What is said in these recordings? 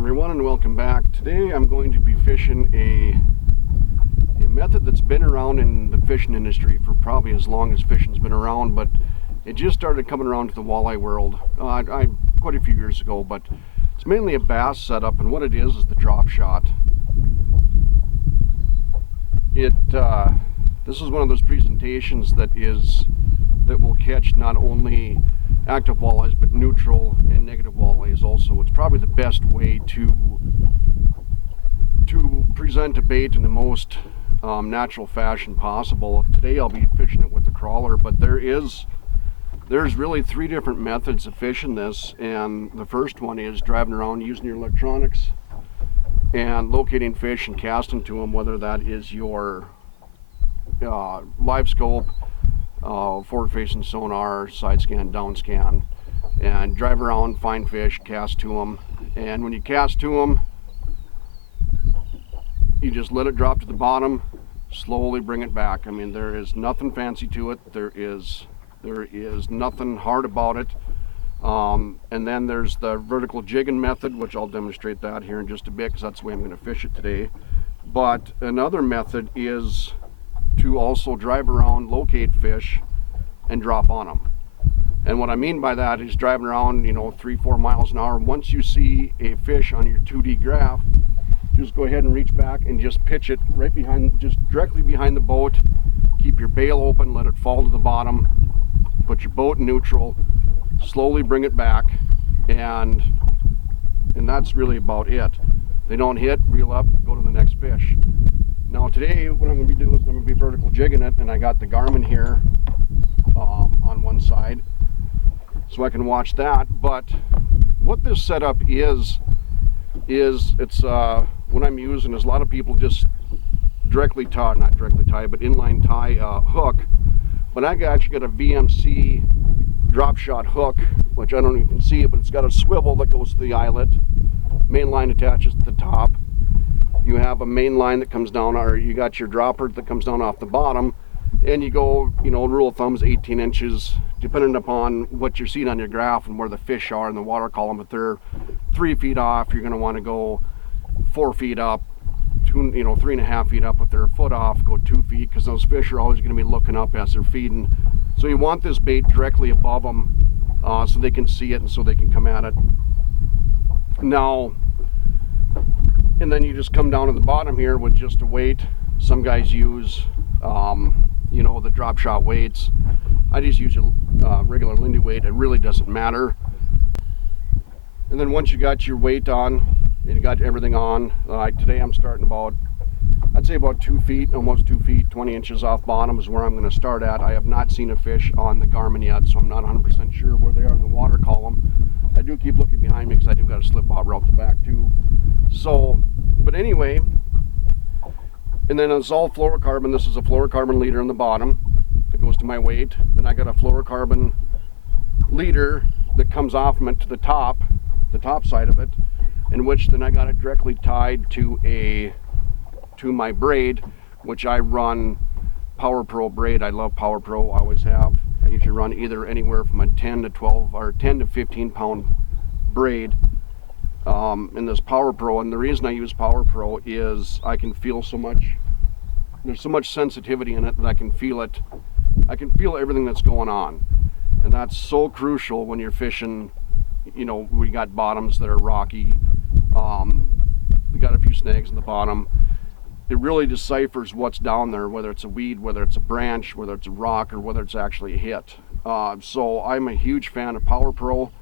everyone, and welcome back. Today I'm going to be fishing a method that's been around in the fishing industry for probably as long as fishing's been around, but it just started coming around to the walleye world quite a few years ago. But it's mainly a bass setup, and what it is the drop shot. This is one of those presentations that will catch not only active walleyes but neutral and negative walleyes also. It's probably the best way to present a bait in the most natural fashion possible. Today I'll be fishing it with the crawler, but there's really three different methods of fishing this, and the first one is driving around using your electronics and locating fish and casting to them, whether that is your live scope, forward facing sonar, side scan, down scan, and drive around, find fish, cast to them. And when you cast to them, you just let it drop to the bottom, slowly bring it back. I mean, there is nothing fancy to it. There is nothing hard about it. And then there's the vertical jigging method, which I'll demonstrate that here in just a bit because that's the way I'm going to fish it today. But another method is to also drive around, locate fish, and drop on them. And what I mean by that is driving around, 3-4 miles an hour. Once you see a fish on your 2D graph, just go ahead and reach back and just pitch it right behind, just directly behind the boat. Keep your bail open, let it fall to the bottom, put your boat in neutral, slowly bring it back, and that's really about it. They don't hit, reel up, go to the next fish. Now today what I'm going to be doing is I'm going to be vertical jigging it, and I got the Garmin here on one side so I can watch that. But what this setup is it's what I'm using is a lot of people just not directly tie, but inline tie hook. But I actually got a VMC drop shot hook, which I don't know if you can see it, but it's got a swivel that goes to the eyelet. Main line attaches to the top. You have a main line that comes down, or you got your dropper that comes down off the bottom, and you go, rule of thumb is 18 inches, depending upon what you're seeing on your graph and where the fish are in the water column. If they're 3 feet off, you're going to want to go 4 feet up, 3.5 feet up. If they're a foot off, go 2 feet, because those fish are always going to be looking up as they're feeding. So you want this bait directly above them so they can see it and so they can come at it. Now, and then you just come down to the bottom here with just a weight. Some guys use, the drop shot weights. I just use a regular Lindy weight. It really doesn't matter. And then once you got your weight on and you got everything on, like today I'm starting I'd say about 2 feet, almost 2 feet, 20 inches off bottom is where I'm going to start at. I have not seen a fish on the Garmin yet, so I'm not 100% sure where they are in the water column. I do keep looking behind me because I do got a slip bobber out the back too. So, but anyway, and then it's all fluorocarbon. This is a fluorocarbon leader on the bottom that goes to my weight. Then I got a fluorocarbon leader that comes off from it to the top side of it, in which then I got it directly tied to my braid, which I run Power Pro braid. I love Power Pro, I always have. I usually run either anywhere from a 10 to 12 or 10 to 15 pound braid in this Power Pro. And the reason I use Power Pro is I can feel so much, there's so much sensitivity in it that I can feel it. I can feel everything that's going on, and that's so crucial when you're fishing. We got bottoms that are rocky, we got a few snags in the bottom. It really deciphers what's down there, whether it's a weed, whether it's a branch, whether it's a rock, or whether it's actually a hit. So I'm a huge fan of Power Pro.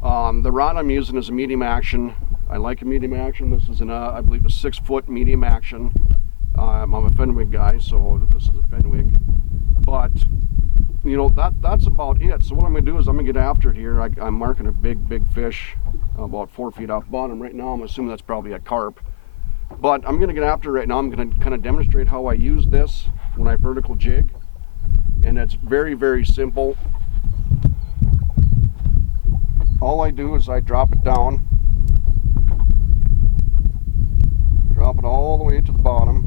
The rod I'm using is a medium action. I like a medium action. This is I believe a 6-foot medium action. I'm a Fenwig guy, so this is a Fenwig. But that's about it. So what I'm going to do is I'm going to get after it here. I'm marking a big fish about 4 feet off bottom right now. I'm assuming that's probably a carp. But I'm going to get after it right now. I'm going to kind of demonstrate how I use this when I vertical jig. And it's very, very simple. All I do is I drop it down. Drop it all the way to the bottom.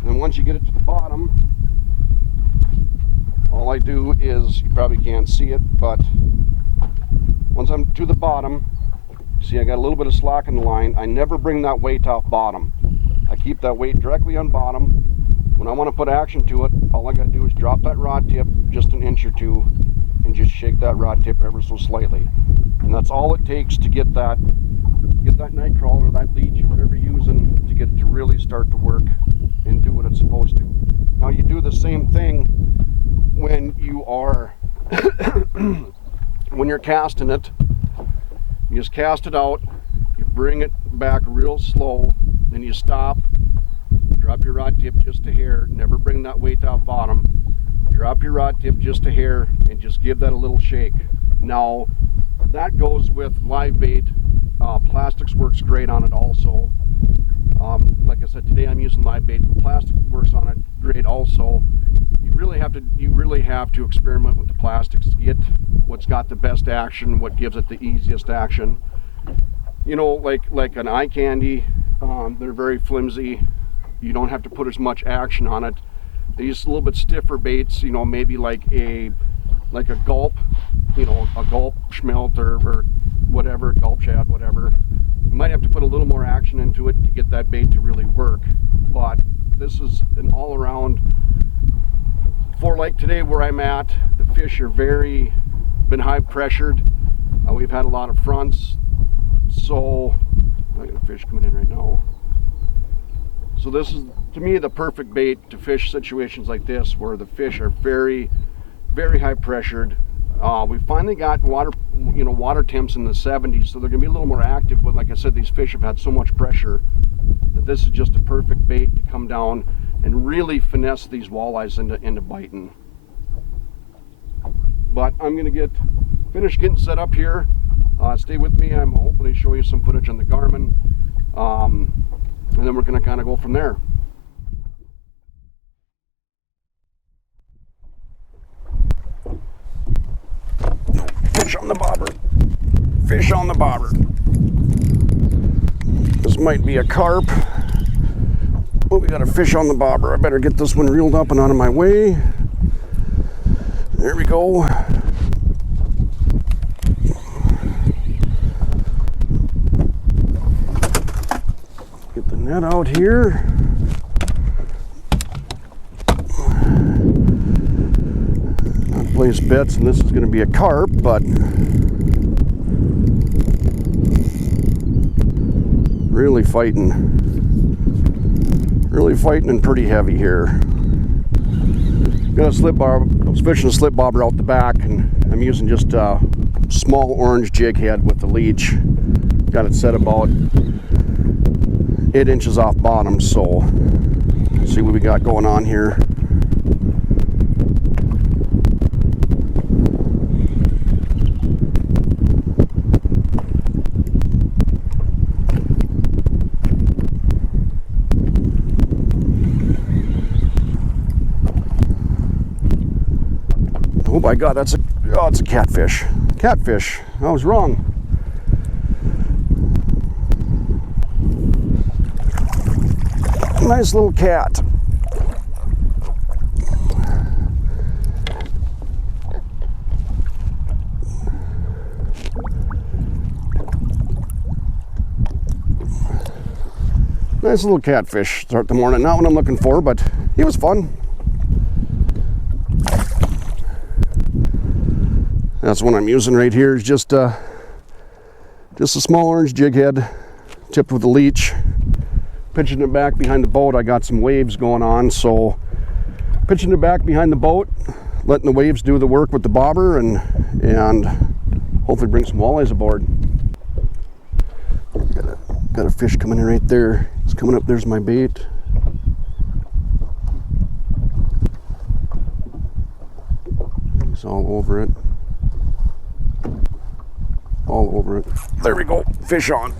And then once you get it to the bottom, all I do is, you probably can't see it, but once I'm to the bottom, See, I got a little bit of slack in the line. I never bring that weight off bottom. I keep that weight directly on bottom. When I want to put action to it, all I got to do is drop that rod tip just an inch or two and just shake that rod tip ever so slightly. And that's all it takes to get that night crawler or that leech or whatever you're using to get it to really start to work and do what it's supposed to. Now you do the same thing when you are when you're casting it. You just cast it out, you bring it back real slow, then you stop, drop your rod tip just a hair, never bring that weight off bottom, drop your rod tip just a hair and just give that a little shake. Now that goes with live bait. Plastics works great on it also. Like I said, today I'm using live bait, but plastic works on it great also. You really have to experiment with the plastics to get what's got the best action, what gives it the easiest action. You know, like an eye candy, they're very flimsy. You don't have to put as much action on it. These a little bit stiffer baits, you know, maybe like a gulp, you know, a gulp schmelt or whatever, gulp shad, whatever. You might have to put a little more action into it to get that bait to really work. But this is an all-around, for like today where I'm at, the fish are been high pressured. We've had a lot of fronts, so I got a fish coming in right now. So this is, to me, the perfect bait to fish situations like this where the fish are very, very high pressured. We finally got water temps in the 70s, so they're going to be a little more active. But like I said, these fish have had so much pressure that this is just a perfect bait to come down and really finesse these walleyes into biting. But I'm going to finish getting set up here. Stay with me. I'm hoping to show you some footage on the Garmin, and then we're going to kind of go from there. Fish on the bobber. Fish on the bobber. This might be a carp. Oh, we got a fish on the bobber. I better get this one reeled up and out of my way. There we go. Get the net out here. I've placed bets, and this is going to be a carp, but really fighting and pretty heavy here. Got a slip bobber. I was fishing a slip bobber out the back, and I'm using just a small orange jig head with the leech. Got it set about 8 inches off bottom, so let's see what we got going on here. Oh my God, it's a catfish. Catfish. I was wrong. Nice little cat. Nice little catfish. Start the morning. Not what I'm looking for, but he was fun. That's what I'm using right here. Is just a small orange jig head, tipped with a leech. Pitching it back behind the boat. I got some waves going on, so pitching it back behind the boat, letting the waves do the work with the bobber, and hopefully bring some walleyes aboard. Got a fish coming in right there. It's coming up. There's my bait. He's all over it. All over it. There we go. Fish on.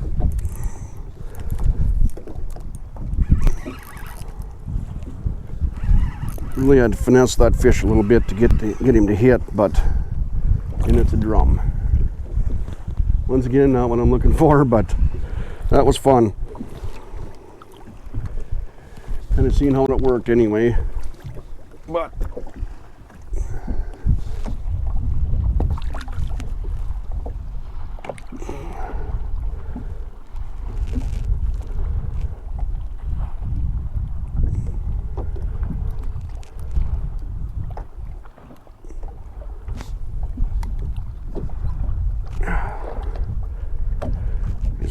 Really had to finesse that fish a little bit to get him to hit, and it's a drum. Once again, not what I'm looking for, but that was fun. Kind of seeing how it worked anyway. But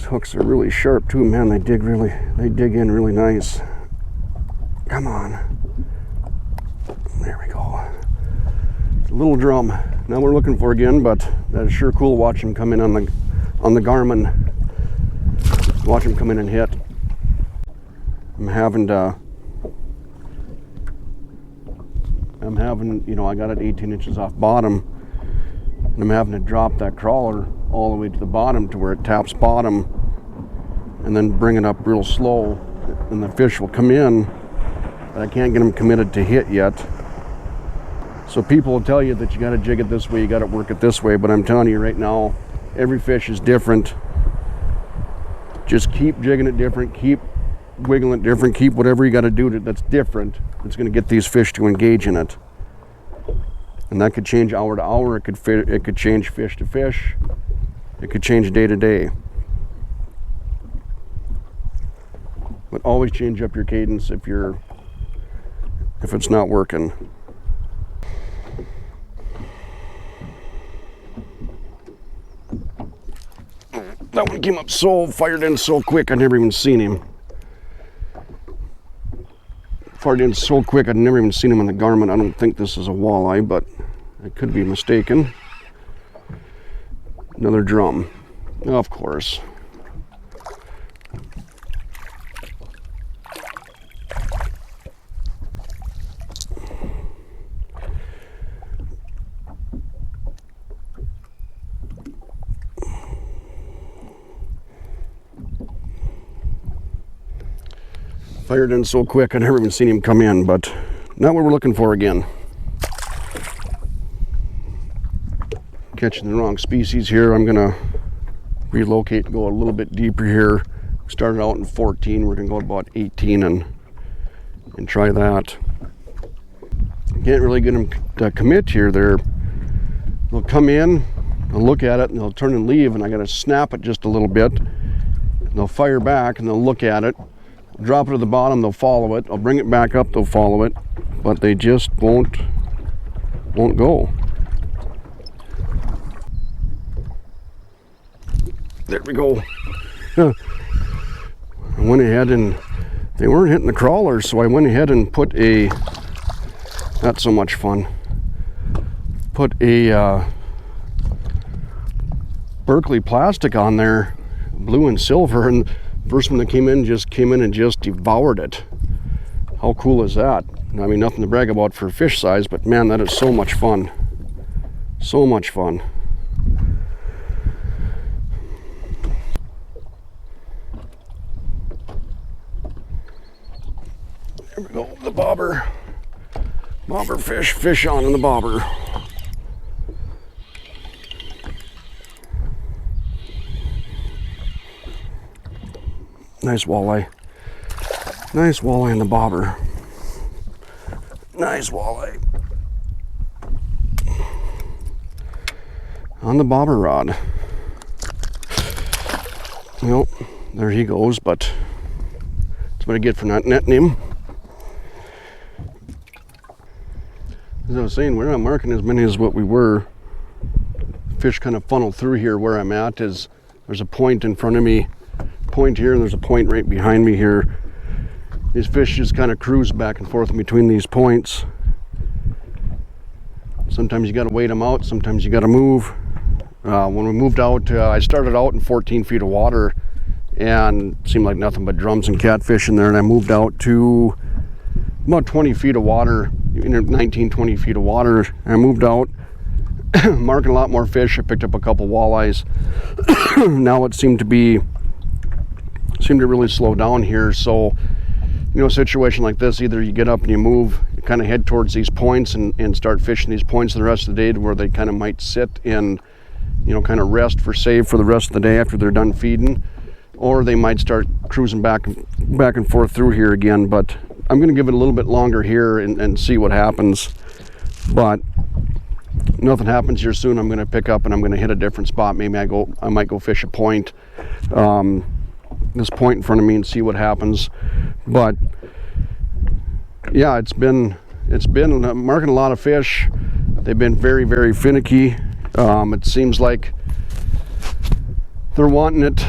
hooks are really sharp too, man. They dig in really nice. Come on. There we go. It's a little drum. Now we're looking for again, but that is sure cool. Watch him come in on the Garmin. Watch him come in and hit. I'm having, you know, I got it 18 inches off bottom, and I'm having to drop that crawler all the way to the bottom to where it taps bottom, and then bring it up real slow, and the fish will come in, but I can't get them committed to hit yet. So people will tell you that you got to jig it this way, you got to work it this way, but I'm telling you right now, every fish is different. Just keep jigging it different, keep wiggling it different, keep whatever you got to do that's different. It's going to get these fish to engage in it. And that could change hour to hour, it could change fish to fish, it could change day to day. But always change up your cadence if it's not working. That one came up fired in so quick, I never even seen him. Fired in so quick, I'd never even seen him on the Garmin. I don't think this is a walleye, but I could be mistaken. Another drum, of course. Fired in so quick, I never even seen him come in, but not what we're looking for again. Catching the wrong species here. I'm gonna relocate and go a little bit deeper here. Started out in 14, we're gonna go about 18 and try that. Can't really get them to commit here. They'll come in, they'll look at it, and they'll turn and leave, and I gotta snap it just a little bit. And they'll fire back and they'll look at it. Drop it to the bottom, they'll follow it. I'll bring it back up, they'll follow it, but they just won't go. There we go. I went ahead and they weren't hitting the crawlers, so I went ahead and put a, not so much fun, put a Berkeley plastic on there, blue and silver, and first one that came in and just devoured it. How cool is that? I mean, nothing to brag about for fish size, but man, that is so much fun. So much fun. There we go, the bobber. Bobber fish on in the bobber. Nice walleye. Nice walleye in the bobber. Nice walleye. On the bobber rod. Well, there he goes, but that's what I get for not netting him. As I was saying, we're not marking as many as what we were. Fish kind of funnel through here. Where I'm at is there's a point in front of me, point here, and there's a point right behind me here. These fish just kind of cruise back and forth in between these points. Sometimes you got to wait them out, sometimes you got to move. When we moved out, I started out in 14 feet of water and it seemed like nothing but drums and catfish in there, and I moved out to about 20 feet of water, 19, 20 feet of water. I moved out, marking a lot more fish. I picked up a couple walleyes. Now it seemed to really slow down here. So, you know, a situation like this, either you get up and you move, you kind of head towards these points and start fishing these points the rest of the day to where they kind of might sit and, you know, kind of rest for save for the rest of the day after they're done feeding, or they might start cruising back and forth through here again. But I'm going to give it a little bit longer here and see what happens. But nothing happens here soon. I'm going to pick up and I'm going to hit a different spot. Maybe I might go fish a point, this point in front of me, and see what happens. But yeah, it's been marking a lot of fish. They've been very, very finicky. It seems like they're wanting it,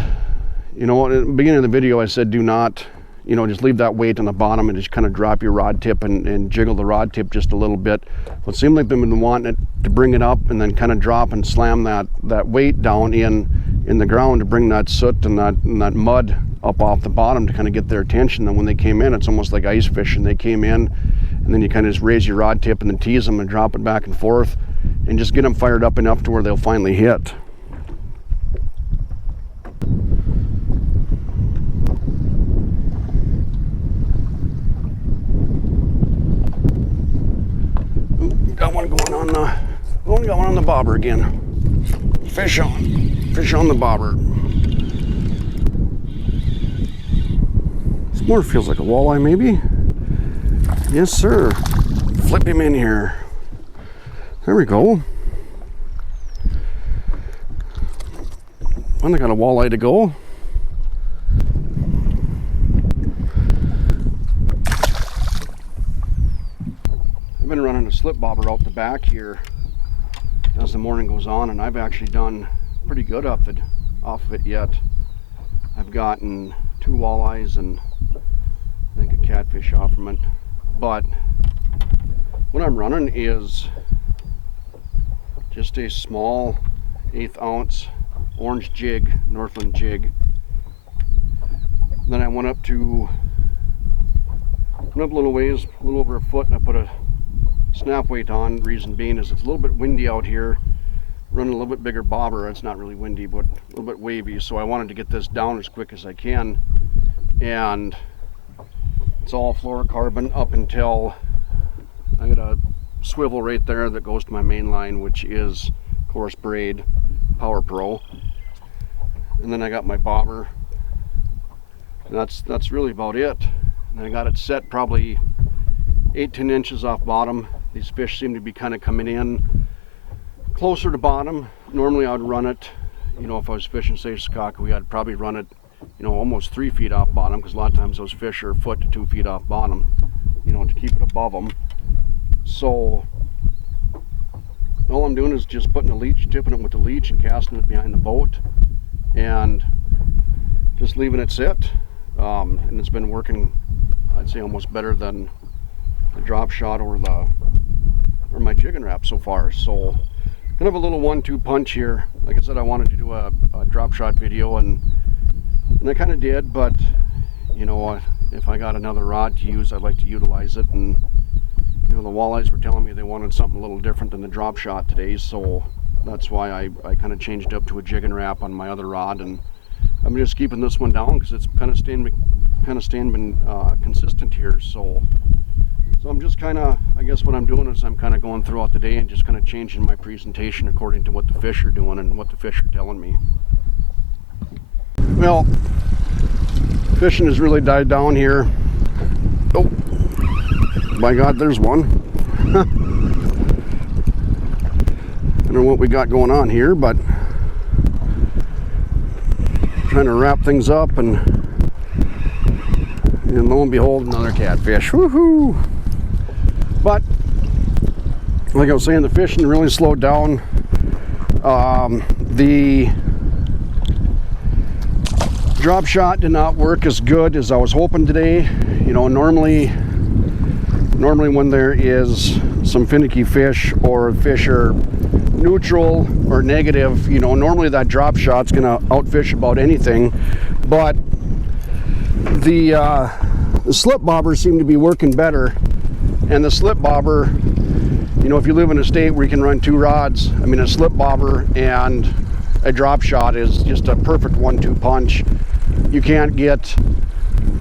You know, at the beginning of the video I said do not, you know, just leave that weight on the bottom and just kind of drop your rod tip and jiggle the rod tip just a little bit. Well, it seemed like they've been wanting it to bring it up and then kind of drop and slam that weight down in the ground to bring that soot and that mud up off the bottom to kind of get their attention. Then when they came in, it's almost like ice fishing. They came in and then you kind of just raise your rod tip and then tease them and drop it back and forth and just get them fired up enough to where they'll finally hit. Got one going on got one on the bobber again. Fish on the bobber. This more feels like a walleye, maybe. Yes, sir. Flip him in here. There we go. Finally got a walleye to go. I've been running a slip bobber out the back here as the morning goes on, and I've actually done pretty good off of it yet. I've gotten 2 walleyes and I think a catfish off from it. But what I'm running is just a small 1/8 ounce orange jig, Northland jig. Then I went up a little ways, a little over a foot, and I put a snap weight on. Reason being is it's a little bit windy out here, running a little bit bigger bobber. It's not really windy, but a little bit wavy, so I wanted to get this down as quick as I can. And it's all fluorocarbon up until I got a swivel right there that goes to my main line, which is coarse braid Power Pro. And then I got my bobber. And that's really about it. And I got it set probably 8-10 inches off bottom. These fish seem to be kind of coming in closer to bottom. Normally I would run it, you know, if I was fishing say Sakakawea, I'd probably run it, you know, almost 3 feet off bottom, because a lot of times those fish are 1 foot to 2 feet off bottom, you know, to keep it above them. So all I'm doing is just putting a leech, tipping it with the leech and casting it behind the boat and just leaving it sit. And it's been working, I'd say, almost better than the drop shot or my jigging wrap so far. So kind of a little 1-2 punch here. Like I said, I wanted to do a drop shot video, and I kind of did, but you know, if I got another rod to use, I'd like to utilize it. And you know, the walleyes were telling me they wanted something a little different than the drop shot today, so that's why I kind of changed up to a jigging wrap on my other rod. And I'm just keeping this one down because it's kind of staying consistent here. So I'm just kind of, I guess what I'm doing is I'm kind of going throughout the day and just kind of changing my presentation according to what the fish are doing and what the fish are telling me. Well, fishing has really died down here. Oh, by God, there's one. I don't know what we got going on here, but trying to wrap things up, and lo and behold, another catfish. Woohoo! But like I was saying, the fishing really slowed down. The drop shot did not work as good as I was hoping today. You know, normally when there is some finicky fish or fish are neutral or negative, you know, normally that drop shot's gonna outfish about anything. But the slip bobbers seem to be working better. And the slip bobber, you know, if you live in a state where you can run 2 rods, I mean, a slip bobber and a drop shot is just a perfect 1-2 punch. You can't get,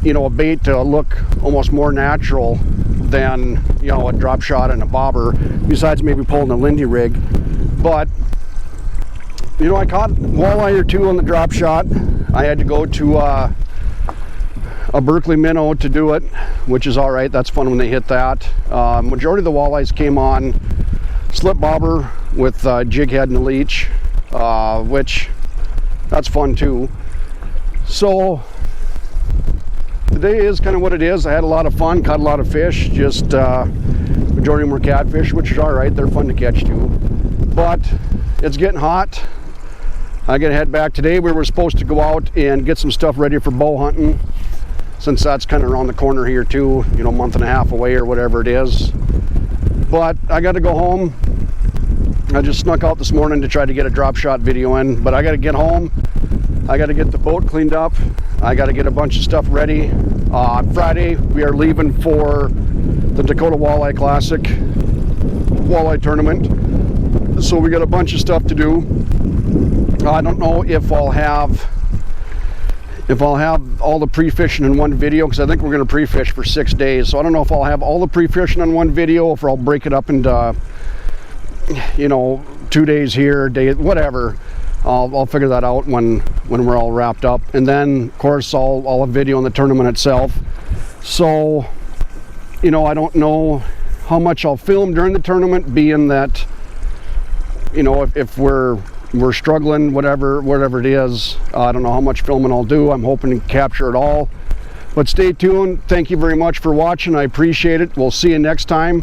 you know, a bait to look almost more natural than, you know, a drop shot and a bobber, besides maybe pulling a Lindy rig. But, you know, I caught walleye or 2 on the drop shot. I had to go to a Berkeley minnow to do it, which is all right. That's fun when they hit that. Majority of the walleyes came on slip bobber with jig head and a leech, which that's fun too. So today is kind of what it is. I had a lot of fun, caught a lot of fish. Just majority of them were catfish, which is all right. They're fun to catch too. But it's getting hot. I gotta head back today. We were supposed to go out and get some stuff ready for bow hunting, since that's kind of around the corner here too, you know, a month and a half away or whatever it is. But I got to go home. I just snuck out this morning to try to get a drop shot video in, but I got to get home. I got to get the boat cleaned up. I got to get a bunch of stuff ready. On Friday, we are leaving for the Dakota Walleye Classic walleye tournament. So we got a bunch of stuff to do. I don't know if I'll have all the pre-fishing in one video, because I think we're going to pre-fish for 6 days. So I don't know if I'll have all the pre-fishing in one video, or if I'll break it up into, you know, 2 days here, day, whatever. I'll figure that out when we're all wrapped up. And then, of course, I'll have video on the tournament itself. So, you know, I don't know how much I'll film during the tournament, being that, you know, if we're struggling, whatever it is. I don't know how much filming I'll do. I'm hoping to capture it all. But stay tuned. Thank you very much for watching. I appreciate it. We'll see you next time.